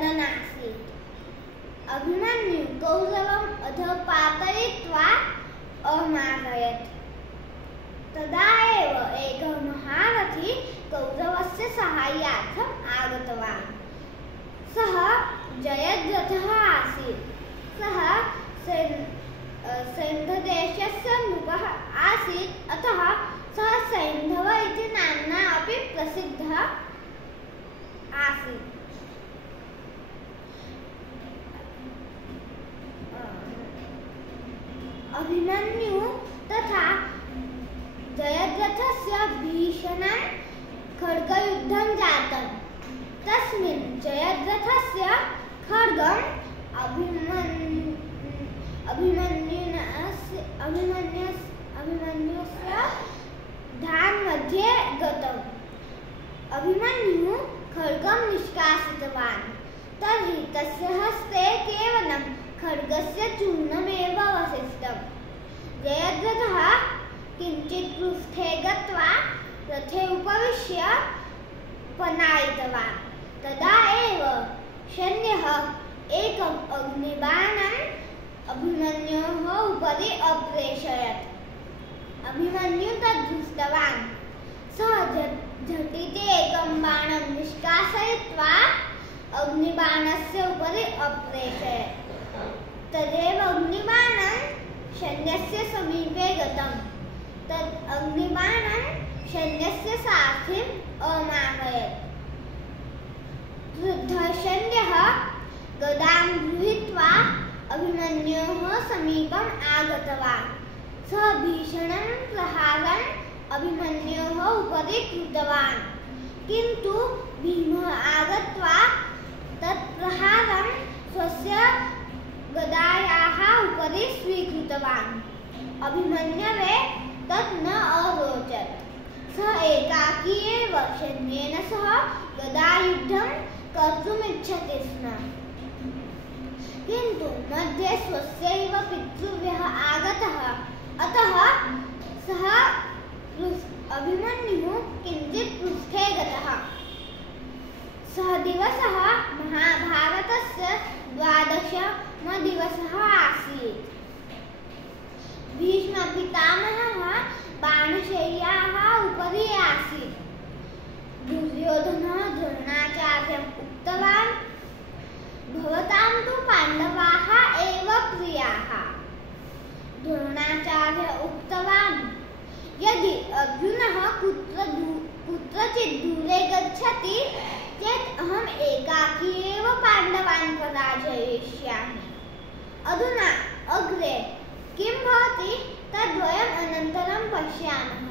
जननासीत्। अभिमन्यु कौरवम् अधपातयित्वा अमारयत्। तदा एव एकः महारथी कौरवस्य साहाय्यार्थम् आगतवान्। सः जयद्रथः आसीत्। सः सैन्धदेशस्य नृपः आसीत्, अतः सः सैन्धव इति नाम्ना अपि प्रसिद्धः आसीत्। अभिमन्यु तथा जयद्रथस्य भीषणं खड्गयुद्धं जातम्। तस्मिन् जयद्रथस्य खड्गम् अभिमन्युस्य धान्मध्ये गतम्। अभिमन्युः खड्गं निष्कासितवान्। तर्हि तस्य हस्ते केवलं खड्गस्य चूर्णमेव अवशिष्टम्। जयद्रथः किञ्चित् पृष्ठे गत्वा रथे उपविश्य पलायितवान्। तदा एव सैन्यः एकम् अग्निबाणम् अभिमन्योः उपरि अप्रेषयत्। अभिमन्युः तत् दृष्टवान्। सः झटिति एकं बाणं निष्कासयित्वा अग्निबाणस्य उपरि अप्रेषयत्। तदेव अग्निबाणं सैन्यस्य समीपे गतम्। तत् अग्निबाणं सैन्यस्य सारथिम् अमारयत्। क्रुद्धः सैन्यः गदां गृहीत्वा अभिमन्योः समीपम् आगतवान्। सः भीषणं प्रहारम् अभिमन्योः उपरि कृतवान्, किन्तु भीमः आगत्वा तत् प्रहारं स्वस्य गदायाः उपरि स्वीकृतवान्। अभिमन्यवे तत् न अरोचत। सः एकाकी एव सैन्येन सह गदायुद्धं कर्तुम् इच्छति स्म, किन्तु मध्ये स्वस्यैव पितृव्यः आगतः। अतः सः अभिमन्युः किञ्चित् पृष्ठे गतः। सः दिवसः महाभारतस्य 12मः दिवसः आसीत्। भीष्मपितामहः बाणशय्याः उपरि आसीत्। दुर्योधनः द्रोणाचार्यम् उक्तवान्, भवतां तु पाण्डवाः एव प्रियाः। द्रोणाचार्यः उक्तवान्, यदि अर्जुनः कुत्रचित् दूरे गच्छति चेत् अहम् एकाकी एव पाण्डवान् पराजयिष्यामि। अधुना अग्रे किं भवति तद्वयम् अनन्तरं पश्यामः।